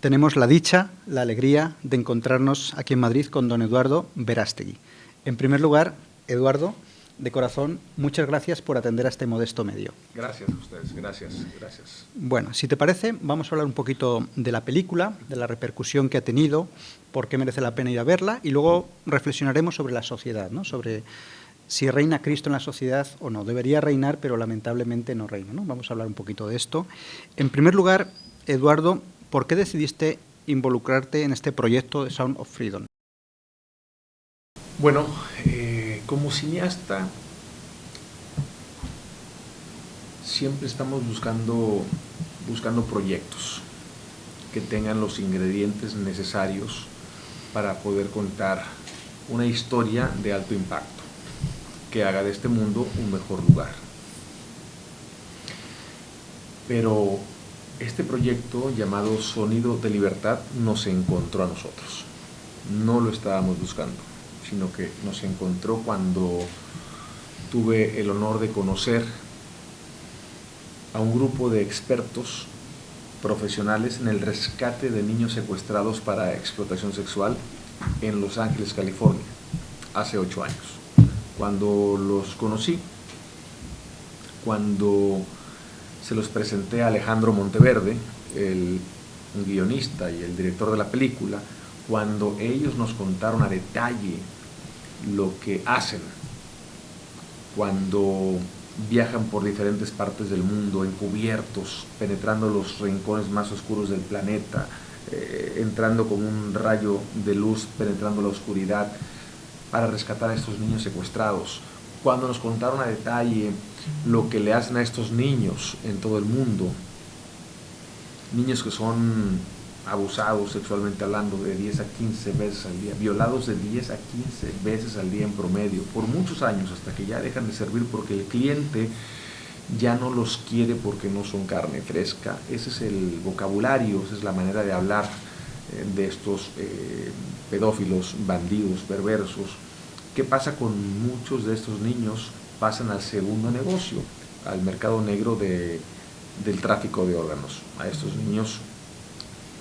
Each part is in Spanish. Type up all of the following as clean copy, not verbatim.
tenemos la dicha, la alegría de encontrarnos aquí en Madrid con don Eduardo Verástegui. En primer lugar, Eduardo, de corazón, muchas gracias por atender a este modesto medio. Gracias a ustedes, gracias. Bueno, si te parece, vamos a hablar un poquito de la película, de la repercusión que ha tenido, por qué merece la pena ir a verla, y luego reflexionaremos sobre la sociedad, ¿no? Sobre si reina Cristo en la sociedad o no. Debería reinar, pero lamentablemente no reina, ¿no? Vamos a hablar un poquito de esto. En primer lugar, Eduardo, ¿por qué decidiste involucrarte en este proyecto de Sound of Freedom? Bueno, como cineasta, siempre estamos buscando proyectos que tengan los ingredientes necesarios para poder contar una historia de alto impacto, que haga de este mundo un mejor lugar. Pero este proyecto llamado Sonido de Libertad nos encontró a nosotros. No lo estábamos buscando, sino que nos encontró cuando tuve el honor de conocer a un grupo de expertos profesionales en el rescate de niños secuestrados para explotación sexual en Los Ángeles, California, hace 8 años. Cuando los conocí, cuando se los presenté a Alejandro Monteverde, el guionista y el director de la película, cuando ellos nos contaron a detalle lo que hacen, cuando viajan por diferentes partes del mundo, encubiertos, penetrando los rincones más oscuros del planeta, entrando con un rayo de luz, penetrando la oscuridad, para rescatar a estos niños secuestrados. Cuando nos contaron a detalle lo que le hacen a estos niños en todo el mundo, niños que son abusados sexualmente hablando de 10 a 15 veces al día, violados de 10 a 15 veces al día en promedio, por muchos años, hasta que ya dejan de servir porque el cliente ya no los quiere porque no son carne fresca. Ese es el vocabulario, esa es la manera de hablar de estos pedófilos, bandidos, perversos. ¿Qué pasa con muchos de estos niños? Pasan al segundo negocio, al mercado negro del tráfico de órganos. A estos niños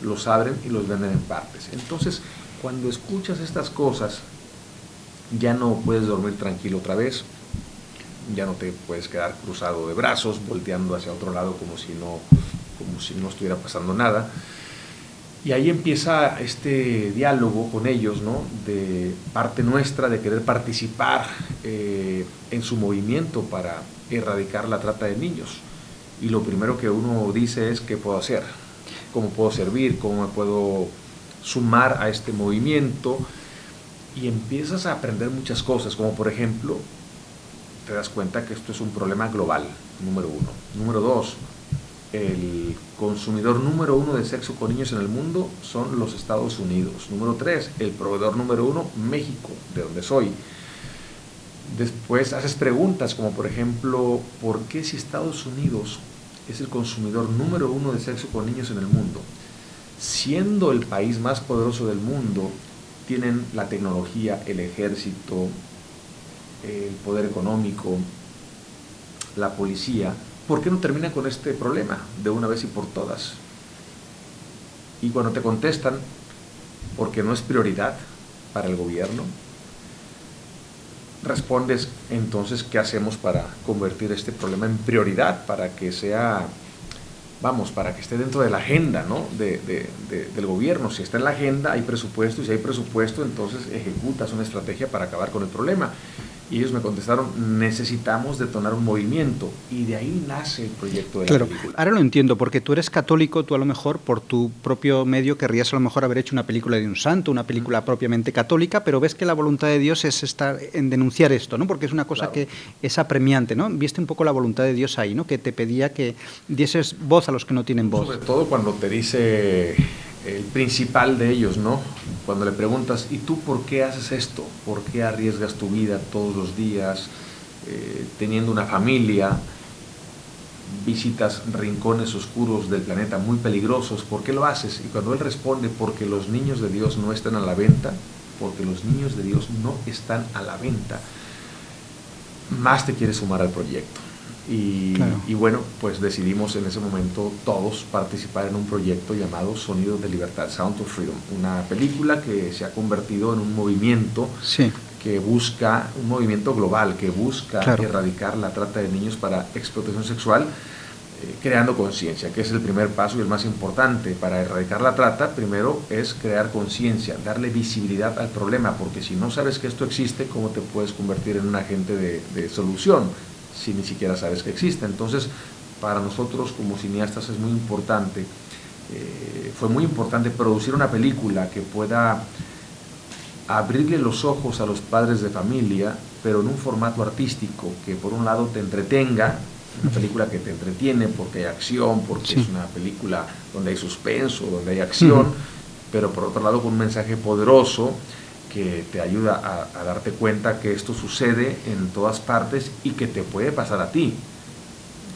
los abren y los venden en partes. Entonces, cuando escuchas estas cosas, ya no puedes dormir tranquilo otra vez, ya no te puedes quedar cruzado de brazos, volteando hacia otro lado como si no estuviera pasando nada. Y ahí empieza este diálogo con ellos, ¿no? De parte nuestra de querer participar en su movimiento para erradicar la trata de niños. Y lo primero que uno dice es: ¿qué puedo hacer? ¿Cómo puedo servir? ¿Cómo me puedo sumar a este movimiento? Y empiezas a aprender muchas cosas, como por ejemplo, te das cuenta que esto es un problema global, número 1. Número 2, el consumidor número 1 de sexo con niños en el mundo son los Estados Unidos. Número 3, el proveedor número 1, México, de donde soy. Después haces preguntas como por ejemplo, ¿por qué si Estados Unidos es el consumidor número 1 de sexo con niños en el mundo, siendo el país más poderoso del mundo, tienen la tecnología, el ejército, el poder económico, la policía? ¿Por qué no terminan con este problema de una vez y por todas? Y cuando te contestan, porque no es prioridad para el gobierno, respondes: entonces, ¿qué hacemos para convertir este problema en prioridad? Para que sea, para que esté dentro de la agenda, ¿no? del gobierno. Si está en la agenda, hay presupuesto, y si hay presupuesto, entonces ejecutas una estrategia para acabar con el problema. Y ellos me contestaron: necesitamos detonar un movimiento. Y de ahí nace el proyecto de la película. Ahora lo entiendo, porque tú eres católico, tú a lo mejor por tu propio medio querrías a lo mejor haber hecho una película de un santo, una película propiamente católica, pero ves que la voluntad de Dios es estar en denunciar esto, ¿no? Porque es una cosa que es apremiante, ¿no? Viste un poco la voluntad de Dios ahí, ¿no? Que te pedía que dieses voz a los que no tienen voz. Sobre todo cuando te dice el principal de ellos, ¿no? Cuando le preguntas: ¿y tú por qué haces esto? ¿Por qué arriesgas tu vida todos los días, teniendo una familia, visitas rincones oscuros del planeta muy peligrosos? ¿Por qué lo haces? Y cuando él responde: porque los niños de Dios no están a la venta, porque los niños de Dios no están a la venta, más te quieres sumar al proyecto. Claro. Y bueno, pues decidimos en ese momento todos participar en un proyecto llamado Sonidos de Libertad, Sound of Freedom, una película que se ha convertido en un movimiento Sí, que busca, un movimiento global que busca claro. erradicar la trata de niños para explotación sexual, creando conciencia, que es el primer paso y el más importante. Para erradicar la trata, primero es crear conciencia, darle visibilidad al problema, porque si no sabes que esto existe, ¿cómo te puedes convertir en un agente de solución si ni siquiera sabes que existe? Entonces, para nosotros como cineastas es muy importante, fue muy importante producir una película que pueda abrirle los ojos a los padres de familia, pero en un formato artístico que por un lado te entretenga, una película que te entretiene porque hay acción, porque Sí. es una película donde hay suspenso, donde hay acción, pero por otro lado con un mensaje poderoso que te ayuda a darte cuenta que esto sucede en todas partes y que te puede pasar a ti,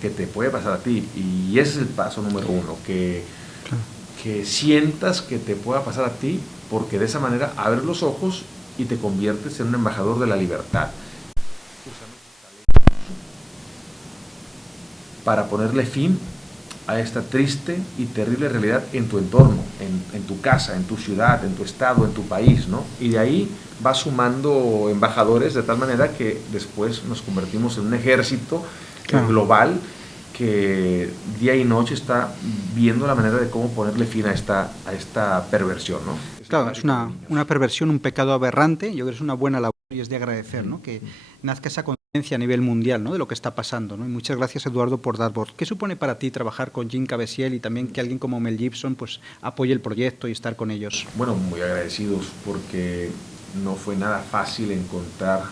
que te puede pasar a ti. Y ese es el paso número uno, Claro. que sientas que te pueda pasar a ti, porque de esa manera abres los ojos y te conviertes en un embajador de la libertad. Para ponerle fin a esta triste y terrible realidad en tu entorno, en tu casa, en tu ciudad, en tu estado, en tu país, ¿no? Y de ahí vas sumando embajadores de tal manera que después nos convertimos en un ejército Claro. global que día y noche está viendo la manera de cómo ponerle fin a esta perversión, ¿no? Claro, es una perversión, un pecado aberrante. Yo creo que es una buena labor y es de agradecer, ¿no? Que nazca esa conciencia a nivel mundial, ¿no? De lo que está pasando, ¿no? Y muchas gracias, Eduardo, por dar voz. ¿Qué supone para ti trabajar con Jim Caviezel y también que alguien como Mel Gibson pues apoye el proyecto y estar con ellos? Bueno, muy agradecidos porque no fue nada fácil encontrar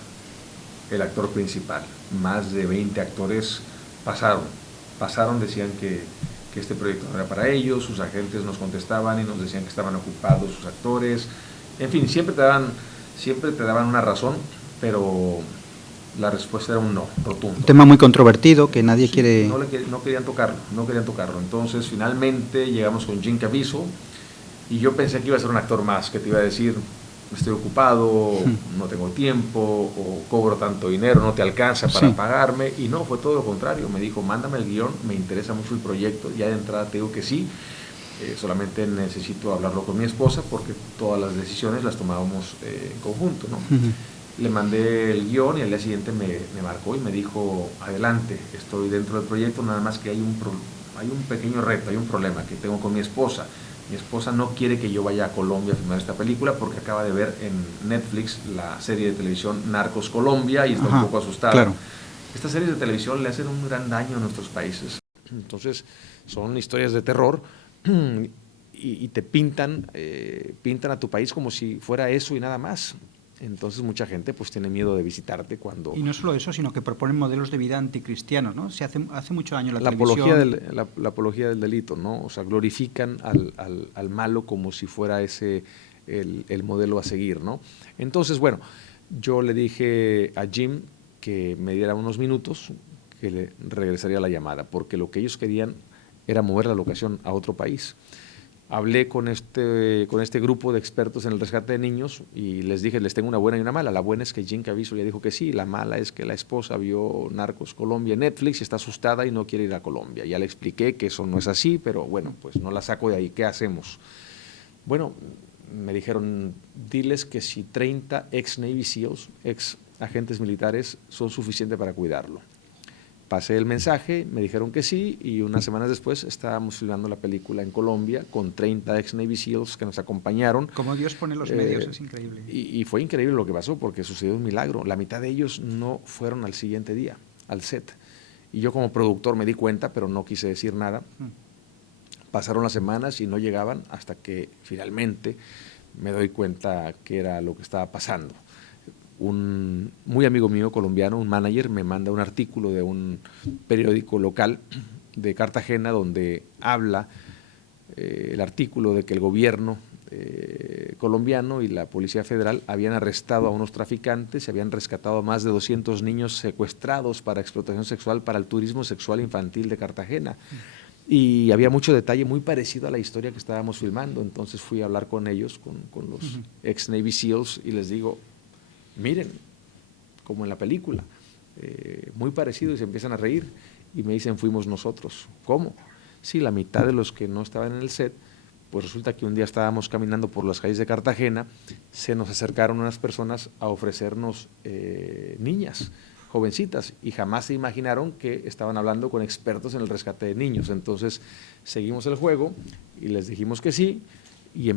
el actor principal. Más de 20 actores pasaron, decían que este proyecto no era para ellos, sus agentes nos contestaban y nos decían que estaban ocupados sus actores. En fin, siempre te daban una razón, pero la respuesta era un no, rotundo. Un tema muy controvertido que nadie quiere... No querían tocarlo. Entonces, finalmente llegamos con Jim Caviezel y yo pensé que iba a ser un actor más, que te iba a decir, estoy ocupado, no tengo tiempo, o cobro tanto dinero, no te alcanza para pagarme, y no, fue todo lo contrario. Me dijo, mándame el guión, me interesa mucho el proyecto, ya de entrada te digo que sí, solamente necesito hablarlo con mi esposa porque todas las decisiones las tomábamos en conjunto, ¿no? Le mandé el guión y al día siguiente me marcó y me dijo, adelante, estoy dentro del proyecto, nada más que hay un pequeño reto, hay un problema que tengo con mi esposa. Mi esposa no quiere que yo vaya a Colombia a filmar esta película porque acaba de ver en Netflix la serie de televisión Narcos Colombia y está un poco asustada. Claro. Estas series de televisión le hacen un gran daño a nuestros países. Entonces, son historias de terror y te pintan a tu país como si fuera eso y nada más. Entonces mucha gente pues tiene miedo de visitarte cuando... Y no solo eso, sino que proponen modelos de vida anticristianos, ¿no? Se hace muchos años la televisión... la apología del delito, ¿no? O sea, glorifican al malo como si fuera ese el modelo a seguir, ¿no? Entonces, bueno, yo le dije a Jim que me diera unos minutos, que le regresaría la llamada, porque lo que ellos querían era mover la locación a otro país. Hablé con este grupo de expertos en el rescate de niños y les dije, les tengo una buena y una mala. La buena es que Jim Caviezel ya dijo que sí, la mala es que la esposa vio Narcos Colombia en Netflix y está asustada y no quiere ir a Colombia. Ya le expliqué que eso no es así, pero bueno, pues no la saco de ahí, ¿qué hacemos? Bueno, me dijeron, diles que si 30 ex Navy SEALs, ex agentes militares, son suficientes para cuidarlo. Pasé el mensaje, me dijeron que sí y unas semanas después estábamos filmando la película en Colombia con 30 ex Navy SEALs que nos acompañaron. Como Dios pone los medios, es increíble. Y fue increíble lo que pasó porque sucedió un milagro. La mitad de ellos no fueron al siguiente día, al set. Y yo como productor me di cuenta, pero no quise decir nada. Pasaron las semanas y no llegaban hasta que finalmente me doy cuenta que era lo que estaba pasando. Un muy amigo mío colombiano, un manager, me manda un artículo de un periódico local de Cartagena donde habla el artículo de que el gobierno colombiano y la Policía Federal habían arrestado a unos traficantes y habían rescatado a más de 200 niños secuestrados para explotación sexual para el turismo sexual infantil de Cartagena. Y había mucho detalle muy parecido a la historia que estábamos filmando. Entonces fui a hablar con ellos, con los ex Navy SEALs, y les digo, miren, como en la película, muy parecido, y se empiezan a reír. Y me dicen, fuimos nosotros. ¿Cómo? Sí, la mitad de los que no estaban en el set, pues resulta que un día estábamos caminando por las calles de Cartagena, se nos acercaron unas personas a ofrecernos niñas, jovencitas, y jamás se imaginaron que estaban hablando con expertos en el rescate de niños. Entonces seguimos el juego y les dijimos que sí, y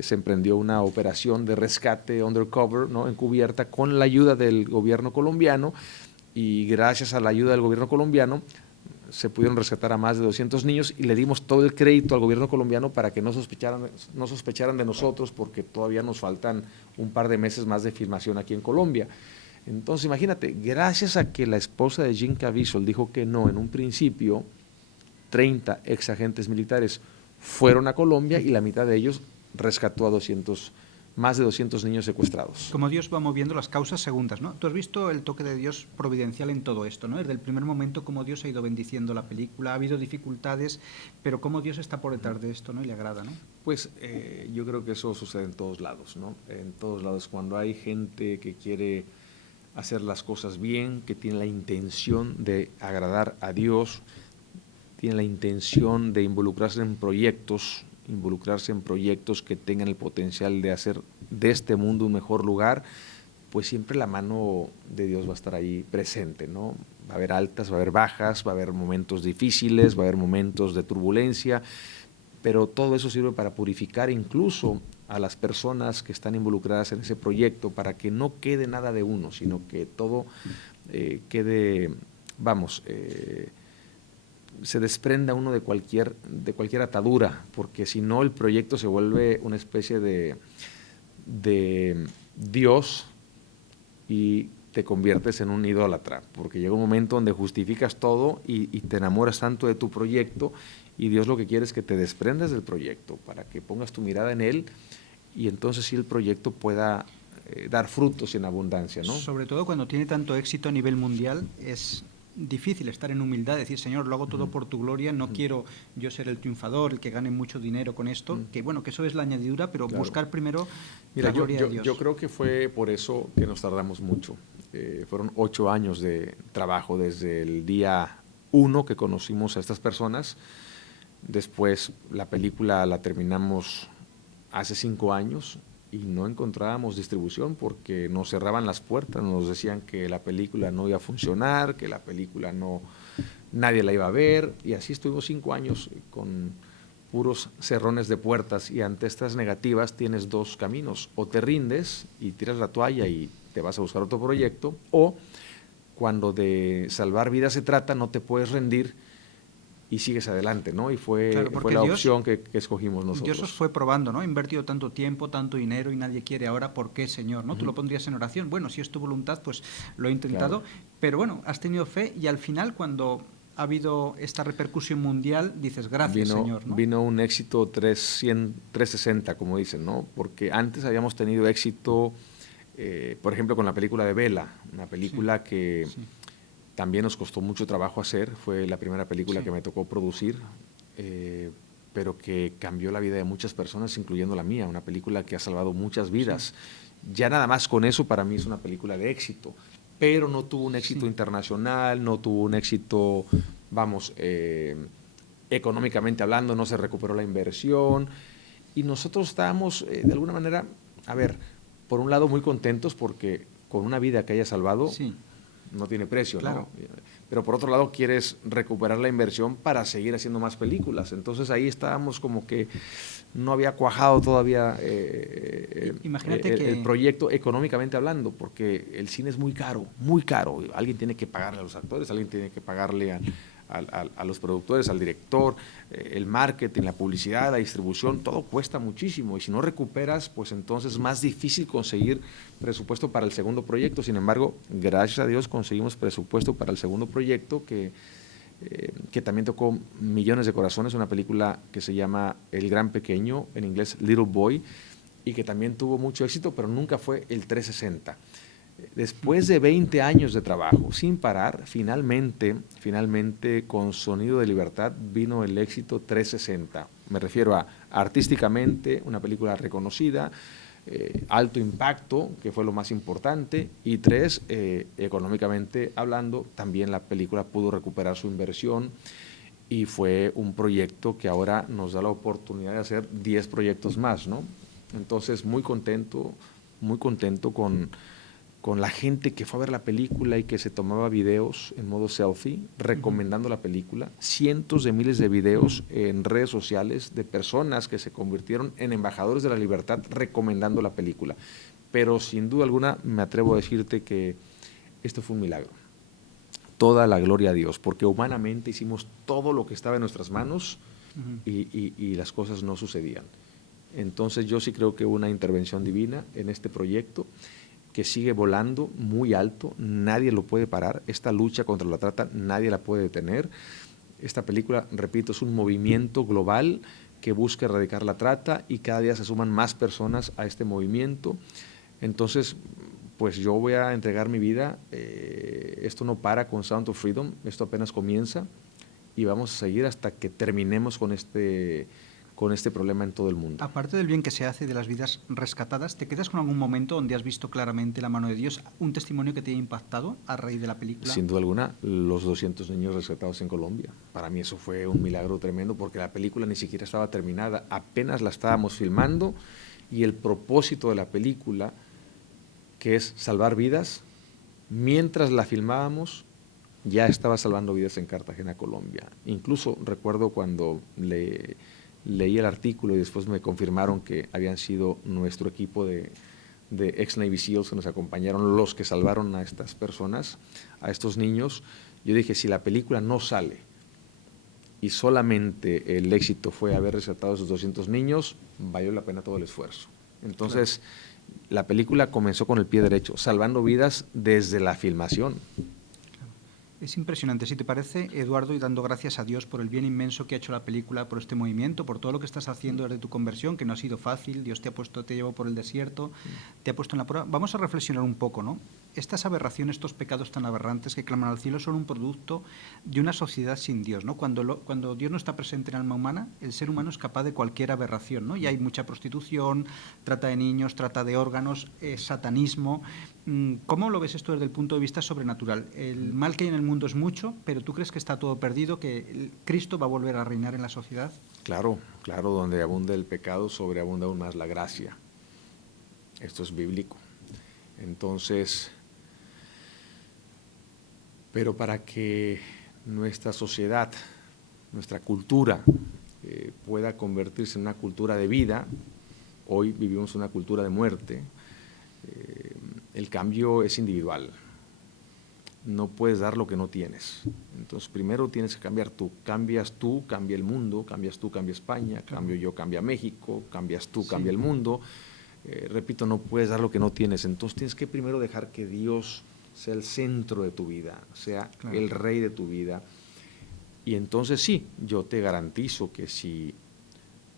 se emprendió una operación de rescate undercover, ¿no?, encubierta, con la ayuda del gobierno colombiano, y gracias a la ayuda del gobierno colombiano se pudieron rescatar a más de 200 niños, y le dimos todo el crédito al gobierno colombiano para que no sospecharan de nosotros, porque todavía nos faltan un par de meses más de filmación aquí en Colombia. Entonces imagínate, gracias a que la esposa de Jim Caviezel dijo que no en un principio, 30 ex agentes militares fueron a Colombia y la mitad de ellos rescató a más de 200 niños secuestrados. Como Dios va moviendo las causas segundas, ¿no? Tú has visto el toque de Dios providencial en todo esto, ¿no? Desde el primer momento cómo Dios ha ido bendiciendo la película, ha habido dificultades, pero cómo Dios está por detrás de esto, ¿no? Y le agrada, ¿no? Pues yo creo que eso sucede en todos lados, ¿no? En todos lados, cuando hay gente que quiere hacer las cosas bien, que tiene la intención de agradar a Dios, tiene la intención de involucrarse en proyectos que tengan el potencial de hacer de este mundo un mejor lugar, pues siempre la mano de Dios va a estar ahí presente, ¿no? Va a haber altas, va a haber bajas, va a haber momentos difíciles, va a haber momentos de turbulencia, pero todo eso sirve para purificar incluso a las personas que están involucradas en ese proyecto, para que no quede nada de uno, sino que todo quede, se desprenda uno de cualquier atadura, porque si no el proyecto se vuelve una especie de Dios y te conviertes en un idólatra, porque llega un momento donde justificas todo y te enamoras tanto de tu proyecto, y Dios lo que quiere es que te desprendas del proyecto para que pongas tu mirada en Él, y entonces sí el proyecto pueda dar frutos en abundancia, ¿no? Sobre todo cuando tiene tanto éxito a nivel mundial, es difícil estar en humildad, decir, Señor, lo hago todo por tu gloria, no quiero yo ser el triunfador, el que gane mucho dinero con esto, que bueno, que eso es la añadidura, pero claro, buscar primero la gloria de Dios. Yo creo que fue por eso que nos tardamos mucho. Fueron 8 años de trabajo, desde el día 1 que conocimos a estas personas. Después la película la terminamos hace 5 años y no encontrábamos distribución porque nos cerraban las puertas, nos decían que la película no iba a funcionar, que la película nadie la iba a ver, y así estuvimos 5 años con puros cerrones de puertas, y ante estas negativas tienes 2 caminos: o te rindes y tiras la toalla y te vas a buscar otro proyecto, o cuando de salvar vidas se trata, no te puedes rendir y sigues adelante, ¿no? Y fue la opción que escogimos nosotros. Dios os fue probando, ¿no? Ha invertido tanto tiempo, tanto dinero y nadie quiere ahora, ¿por qué, Señor? ¿No? Tú lo pondrías en oración. Bueno, si es tu voluntad, pues lo he intentado. Claro. Pero bueno, has tenido fe, y al final, cuando ha habido esta repercusión mundial, dices, gracias, Señor, ¿no? Vino un éxito 360, como dicen, ¿no? Porque antes habíamos tenido éxito, por ejemplo, con la película de Vela, una película que también nos costó mucho trabajo hacer, fue la primera película que me tocó producir, pero que cambió la vida de muchas personas, incluyendo la mía, una película que ha salvado muchas vidas. Ya nada más con eso para mí es una película de éxito, pero no tuvo un éxito internacional, no tuvo un éxito, económicamente hablando, no se recuperó la inversión, y nosotros estábamos de alguna manera, por un lado muy contentos porque con una vida que haya salvado, no tiene precio, claro, ¿no? Pero por otro lado quieres recuperar la inversión para seguir haciendo más películas. Entonces ahí estábamos como que no había cuajado todavía el proyecto económicamente hablando, porque el cine es muy caro, muy caro. Alguien tiene que pagarle a los actores, alguien tiene que pagarle a los productores, al director, el marketing, la publicidad, la distribución, todo cuesta muchísimo, y si no recuperas, pues entonces es más difícil conseguir presupuesto para el segundo proyecto. Sin embargo, gracias a Dios conseguimos presupuesto para el segundo proyecto, que también tocó millones de corazones, una película que se llama El Gran Pequeño, en inglés Little Boy, y que también tuvo mucho éxito, pero nunca fue el 360. Después de 20 años de trabajo sin parar, finalmente con Sonido de Libertad vino el éxito 360. Me refiero a artísticamente, una película reconocida, alto impacto, que fue lo más importante, y 3, económicamente hablando, también la película pudo recuperar su inversión y fue un proyecto que ahora nos da la oportunidad de hacer 10 proyectos más, ¿no? Entonces, muy contento con la gente que fue a ver la película y que se tomaba videos en modo selfie, recomendando la película. Cientos de miles de videos en redes sociales de personas que se convirtieron en embajadores de la libertad recomendando la película. Pero sin duda alguna me atrevo a decirte que esto fue un milagro. Toda la gloria a Dios, porque humanamente hicimos todo lo que estaba en nuestras manos y las cosas no sucedían. Entonces yo sí creo que hubo una intervención divina en este proyecto que sigue volando muy alto, nadie lo puede parar, esta lucha contra la trata nadie la puede detener. Esta película, repito, es un movimiento global que busca erradicar la trata y cada día se suman más personas a este movimiento. Entonces, pues yo voy a entregar mi vida, esto no para con Sound of Freedom, esto apenas comienza y vamos a seguir hasta que terminemos con este problema en todo el mundo. Aparte del bien que se hace y de las vidas rescatadas, ¿te quedas con algún momento donde has visto claramente la mano de Dios, un testimonio que te haya impactado a raíz de la película? Sin duda alguna, los 200 niños rescatados en Colombia. Para mí eso fue un milagro tremendo porque la película ni siquiera estaba terminada, apenas la estábamos filmando y el propósito de la película, que es salvar vidas, mientras la filmábamos ya estaba salvando vidas en Cartagena, Colombia. Incluso recuerdo cuando leí el artículo y después me confirmaron que habían sido nuestro equipo de ex Navy SEALs que nos acompañaron los que salvaron a estas personas, a estos niños. Yo dije, si la película no sale y solamente el éxito fue haber rescatado a esos 200 niños, valió la pena todo el esfuerzo. Entonces, claro, la película comenzó con el pie derecho, salvando vidas desde la filmación. Es impresionante, si te parece, Eduardo, y dando gracias a Dios por el bien inmenso que ha hecho la película, por este movimiento, por todo lo que estás haciendo desde tu conversión, que no ha sido fácil. Dios te llevó por el desierto, te ha puesto en la prueba. Vamos a reflexionar un poco, ¿no? Estas aberraciones, estos pecados tan aberrantes que claman al cielo son un producto de una sociedad sin Dios, ¿no? Cuando Dios no está presente en el alma humana, el ser humano es capaz de cualquier aberración, ¿no? Y hay mucha prostitución, trata de niños, trata de órganos, satanismo. ¿Cómo lo ves esto desde el punto de vista sobrenatural? El mal que hay en el mundo es mucho, pero ¿tú crees que está todo perdido, que Cristo va a volver a reinar en la sociedad? Claro, claro, donde abunda el pecado, sobreabunda aún más la gracia. Esto es bíblico. Entonces, pero para que nuestra sociedad, nuestra cultura pueda convertirse en una cultura de vida, hoy vivimos una cultura de muerte, el cambio es individual. No puedes dar lo que no tienes. Entonces, primero tienes que cambiar tú. Cambias tú, cambia el mundo. Cambias tú, cambia España. Cambio yo, cambia México. Cambias tú, cambia el mundo. Repito, no puedes dar lo que no tienes. Entonces, tienes que primero dejar que Dios sea el centro de tu vida, sea el rey de tu vida. Y entonces sí, yo te garantizo que si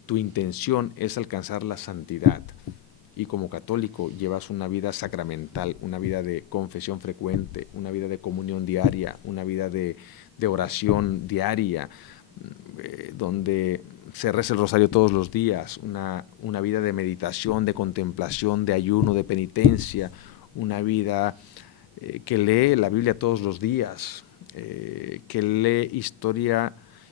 tu intención es alcanzar la santidad, y como católico llevas una vida sacramental, una vida de confesión frecuente, una vida de comunión diaria, una vida de oración diaria, donde se reza el rosario todos los días, una vida de meditación, de contemplación, de ayuno, de penitencia, una vida que lee la Biblia todos los días, que lee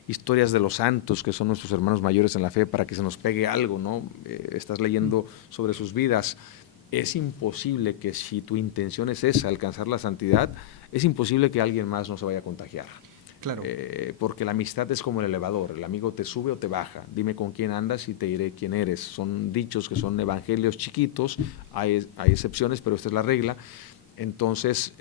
historias de los santos, que son nuestros hermanos mayores en la fe, para que se nos pegue algo, ¿no? Estás leyendo sobre sus vidas. Es imposible que si tu intención es esa, alcanzar la santidad, es imposible que alguien más no se vaya a contagiar. Claro. Porque la amistad es como el elevador, el amigo te sube o te baja, dime con quién andas y te diré quién eres. Son dichos que son evangelios chiquitos, hay excepciones, pero esta es la regla. Entonces,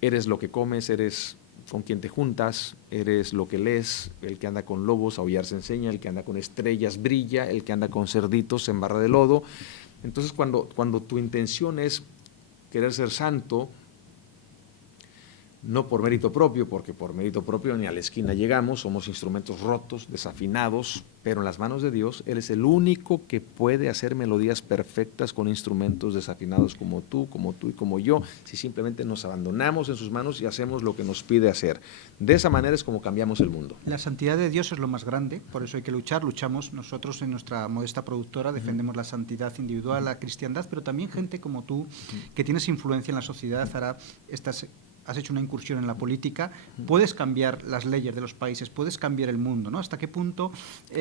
eres lo que comes, eres con quien te juntas, eres lo que lees. El que anda con lobos, aullar se enseña; el que anda con estrellas, brilla; el que anda con cerditos, se embarra de lodo. Entonces, cuando tu intención es querer ser santo, no por mérito propio, porque por mérito propio ni a la esquina llegamos, somos instrumentos rotos, desafinados, pero en las manos de Dios, Él es el único que puede hacer melodías perfectas con instrumentos desafinados como tú y como yo, si simplemente nos abandonamos en sus manos y hacemos lo que nos pide hacer. De esa manera es como cambiamos el mundo. La santidad de Dios es lo más grande, por eso hay que luchamos. Nosotros en nuestra modesta productora defendemos la santidad individual, la cristiandad, pero también gente como tú, que tienes influencia en la sociedad, has hecho una incursión en la política, puedes cambiar las leyes de los países, puedes cambiar el mundo, ¿no? ¿Hasta qué punto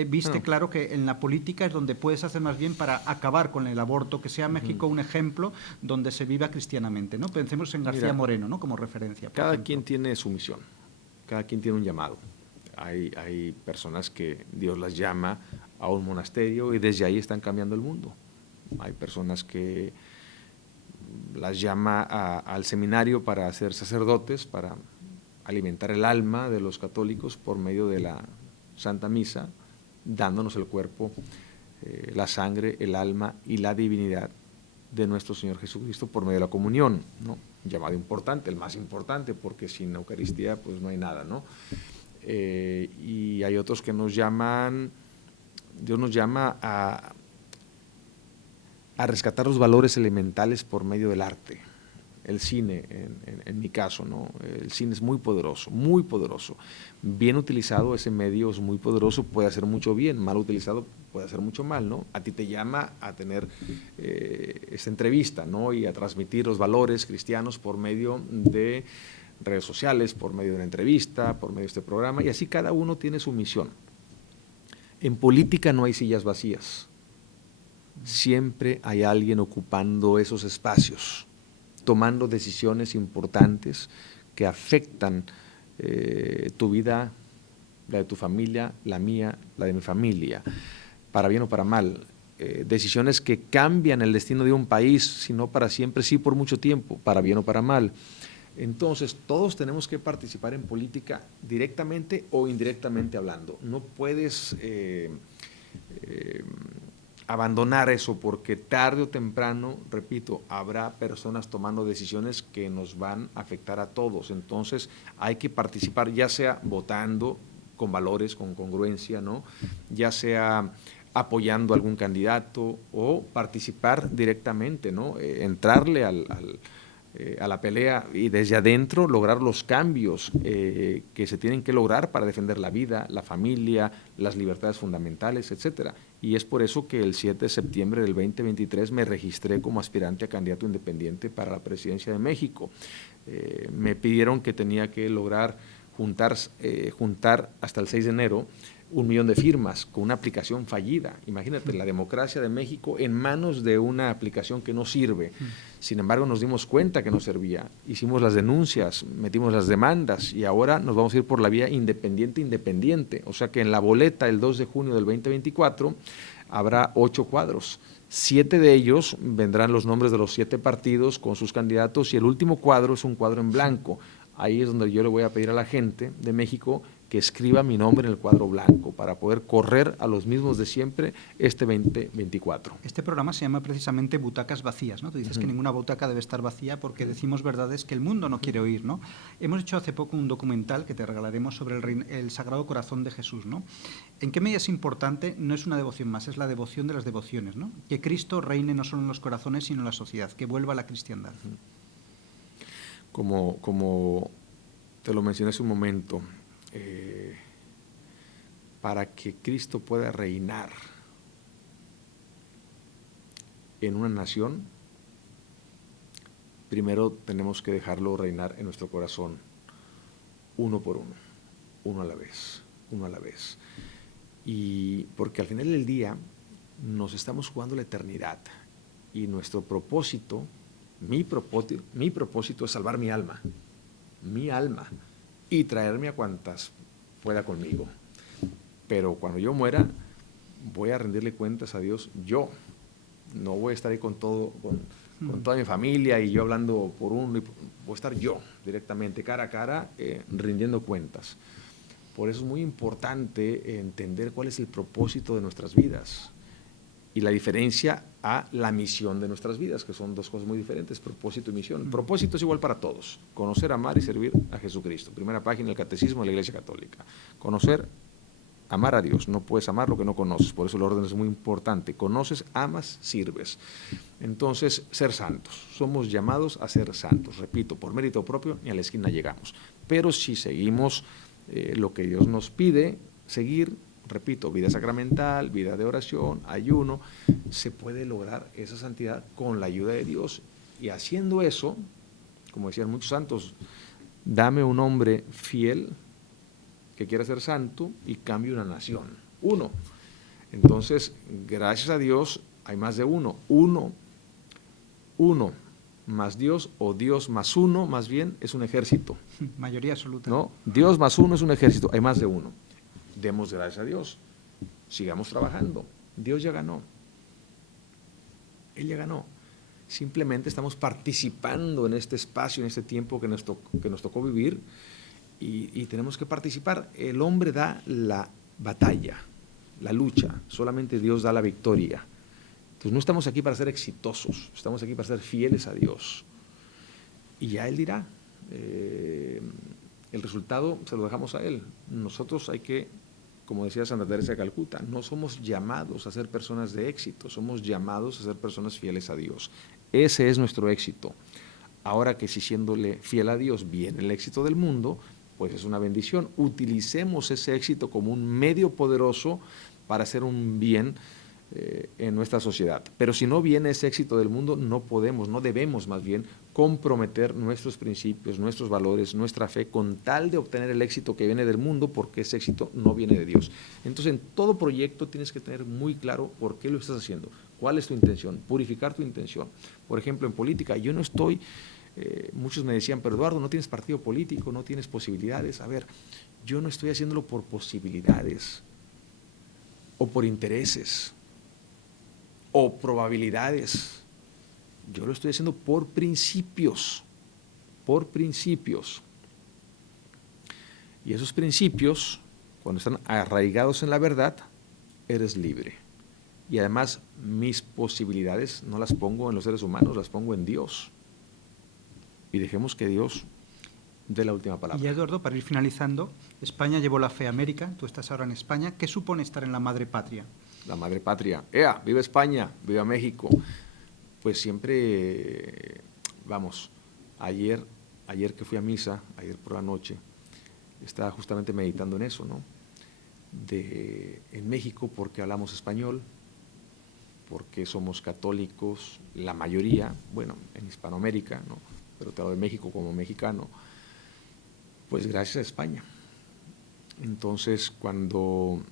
viste claro que en la política es donde puedes hacer más bien para acabar con el aborto, que sea México un ejemplo donde se viva cristianamente, ¿no? Pensemos en García Moreno, ¿no? Como referencia. Cada quien tiene su misión, cada quien tiene un llamado. Hay personas que Dios las llama a un monasterio y desde ahí están cambiando el mundo. Hay personas que las llama al seminario para ser sacerdotes, para alimentar el alma de los católicos por medio de la Santa Misa, dándonos el cuerpo, la sangre, el alma y la divinidad de nuestro Señor Jesucristo por medio de la comunión, ¿no? Un llamado importante, el más importante, porque sin Eucaristía pues no hay nada, ¿no? Y hay otros que nos llaman, Dios nos llama a rescatar los valores elementales por medio del arte. El cine, en mi caso, ¿no? El cine es muy poderoso, muy poderoso. Bien utilizado ese medio es muy poderoso, puede hacer mucho bien, mal utilizado puede hacer mucho mal, ¿no? A ti te llama a tener esta entrevista, ¿no? Y a transmitir los valores cristianos por medio de redes sociales, por medio de una entrevista, por medio de este programa, y así cada uno tiene su misión. En política no hay sillas vacías. Siempre hay alguien ocupando esos espacios, tomando decisiones importantes que afectan tu vida, la de tu familia, la mía, la de mi familia, para bien o para mal. Decisiones que cambian el destino de un país, si no para siempre, sí por mucho tiempo, para bien o para mal. Entonces, todos tenemos que participar en política directamente o indirectamente hablando. No puedes abandonar eso, porque tarde o temprano, repito, habrá personas tomando decisiones que nos van a afectar a todos. Entonces hay que participar, ya sea votando con valores, con congruencia, ¿no? Ya sea apoyando a algún candidato o participar directamente, ¿no? Entrarle a la pelea y desde adentro lograr los cambios que se tienen que lograr para defender la vida, la familia, las libertades fundamentales, etcétera. Y es por eso que el 7 de septiembre del 2023 me registré como aspirante a candidato independiente para la presidencia de México. Me pidieron que tenía que lograr juntar hasta el 6 de enero 1 millón de firmas con una aplicación fallida. Imagínate, la democracia de México en manos de una aplicación que no sirve. Sin embargo, nos dimos cuenta que no servía. Hicimos las denuncias, metimos las demandas y ahora nos vamos a ir por la vía independiente. O sea que en la boleta el 2 de junio del 2024 habrá 8 cuadros. 7 de ellos vendrán los nombres de los 7 partidos con sus candidatos y el último cuadro es un cuadro en blanco. Ahí es donde yo le voy a pedir a la gente de México que escriba mi nombre en el cuadro blanco para poder correr a los mismos de siempre este 2024. Este programa se llama precisamente Butacas Vacías, ¿no? Tú dices que ninguna butaca debe estar vacía porque decimos verdades que el mundo no quiere oír, ¿no? Hemos hecho hace poco un documental que te regalaremos sobre el Sagrado Corazón de Jesús, ¿no? ¿En qué medida es importante? No es una devoción más, es la devoción de las devociones, ¿no? Que Cristo reine no solo en los corazones, sino en la sociedad, que vuelva a la cristiandad. Como te lo mencioné hace un momento, para que Cristo pueda reinar en una nación, primero tenemos que dejarlo reinar en nuestro corazón, uno por uno, uno a la vez. Y porque al final del día nos estamos jugando la eternidad y nuestro propósito, mi propósito es salvar mi alma, y traerme a cuantas pueda conmigo. Pero cuando yo muera, voy a rendirle cuentas a Dios yo. No voy a estar ahí con toda mi familia y yo hablando por uno, voy a estar yo directamente, cara a cara, rindiendo cuentas. Por eso es muy importante entender cuál es el propósito de nuestras vidas y la diferencia a la misión de nuestras vidas, que son dos cosas muy diferentes, propósito y misión. El propósito es igual para todos: conocer, amar y servir a Jesucristo. Primera página del Catecismo de la Iglesia Católica. Conocer, amar a Dios. No puedes amar lo que no conoces, por eso el orden es muy importante. Conoces, amas, sirves. Entonces, ser santos. Somos llamados a ser santos. Repito, por mérito propio ni a la esquina llegamos. Pero si seguimos lo que Dios nos pide seguir, repito, vida sacramental, vida de oración, ayuno, se puede lograr esa santidad con la ayuda de Dios. Y haciendo eso, como decían muchos santos, dame un hombre fiel que quiera ser santo y cambie una nación. Uno. Entonces, gracias a Dios, hay más de uno. Uno más Dios, o Dios más uno, más bien, es un ejército. Mayoría absoluta. ¿No? Dios más uno es un ejército, hay más de uno. Demos gracias a Dios. Sigamos trabajando. Dios ya ganó. Él ya ganó. Simplemente estamos participando en este espacio, en este tiempo que nos tocó vivir, y tenemos que participar. El hombre da la batalla, la lucha, solamente Dios da la victoria. Entonces no estamos aquí para ser exitosos, estamos aquí para ser fieles a Dios. Y ya Él dirá, el resultado se lo dejamos a Él. Nosotros hay que, como decía Santa Teresa de Calcuta, no somos llamados a ser personas de éxito, somos llamados a ser personas fieles a Dios. Ese es nuestro éxito. Ahora que si siéndole fiel a Dios viene el éxito del mundo, pues es una bendición. Utilicemos ese éxito como un medio poderoso para hacer un bien en nuestra sociedad. Pero si no viene ese éxito del mundo, no podemos, no debemos más bien comprometer nuestros principios, nuestros valores, nuestra fe, con tal de obtener el éxito que viene del mundo, porque ese éxito no viene de Dios. Entonces, en todo proyecto tienes que tener muy claro por qué lo estás haciendo, cuál es tu intención, purificar tu intención. Por ejemplo, en política, yo no estoy, muchos me decían, pero Eduardo, no tienes partido político, no tienes posibilidades. A ver, yo no estoy haciéndolo por posibilidades o por intereses o probabilidades. Yo lo estoy haciendo por principios, por principios. Y esos principios, cuando están arraigados en la verdad, eres libre. Y además, mis posibilidades no las pongo en los seres humanos, las pongo en Dios. Y dejemos que Dios dé la última palabra. Y Eduardo, para ir finalizando, España llevó la fe a América, tú estás ahora en España. ¿Qué supone estar en la madre patria? La madre patria. ¡Ea! ¡Viva España! ¡Viva México! Pues siempre, vamos, ayer que fui a misa, ayer por la noche, estaba justamente meditando en eso, ¿no? En México, porque hablamos español, porque somos católicos, la mayoría, bueno, en Hispanoamérica, ¿no? Pero te hablo de México como mexicano, pues gracias a España. Entonces, cuando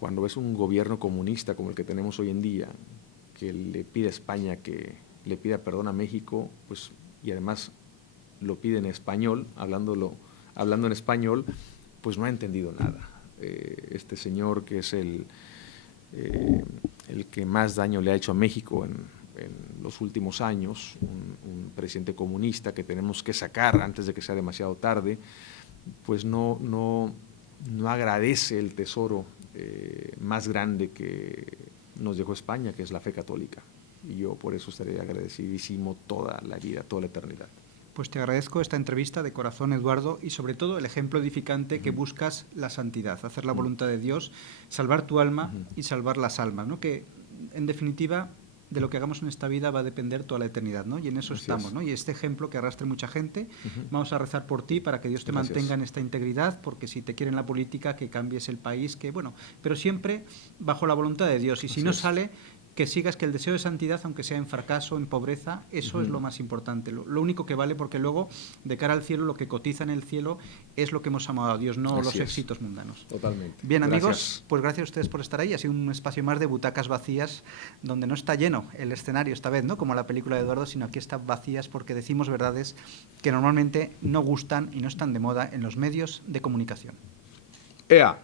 ves un gobierno comunista como el que tenemos hoy en día, que le pide a España que le pida perdón a México, pues, y además lo pide en español, hablando en español, pues no ha entendido nada. Este señor, que es el que más daño le ha hecho a México en los últimos años, un presidente comunista que tenemos que sacar antes de que sea demasiado tarde, pues no agradece el tesoro más grande que nos dejó España, que es la fe católica. Y yo por eso estaré agradecidísimo toda la vida, toda la eternidad. Pues te agradezco esta entrevista de corazón, Eduardo, y sobre todo el ejemplo edificante que buscas la santidad, hacer la voluntad de Dios, salvar tu alma y salvar las almas, ¿no? Que en definitiva de lo que hagamos en esta vida va a depender toda la eternidad, ¿no? Y en eso estamos, ¿no? Y este ejemplo que arrastre mucha gente, vamos a rezar por ti para que Dios te mantenga en esta integridad, porque si te quiere en la política, que cambies el país, que bueno, pero siempre bajo la voluntad de Dios, y si no sale, que sigas, que el deseo de santidad, aunque sea en fracaso, en pobreza, eso es lo más importante, lo único que vale, porque luego, de cara al cielo, lo que cotiza en el cielo es lo que hemos amado a Dios, no los éxitos mundanos. Totalmente. Bien, amigos, pues gracias a ustedes por estar ahí. Ha sido un espacio más de butacas vacías, donde no está lleno el escenario esta vez, ¿no? Como la película de Eduardo, sino aquí están vacías porque decimos verdades que normalmente no gustan y no están de moda en los medios de comunicación. ¡Ea!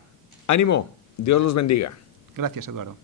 ¡Ánimo! Dios los bendiga. Gracias, Eduardo.